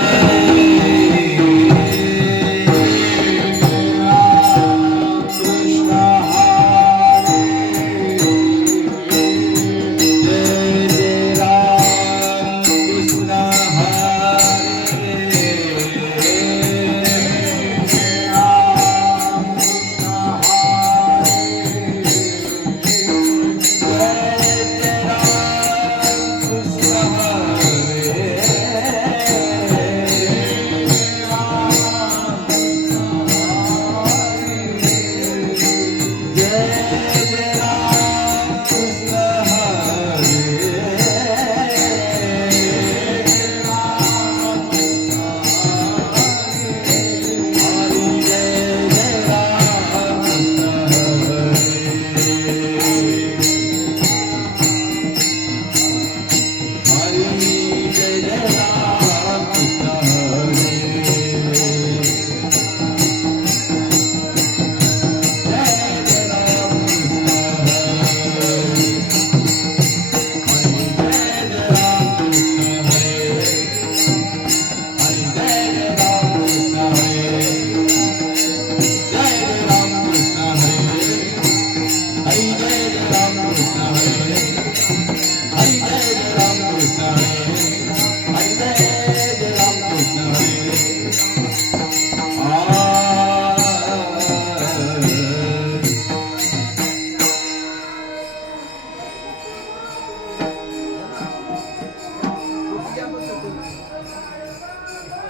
हाय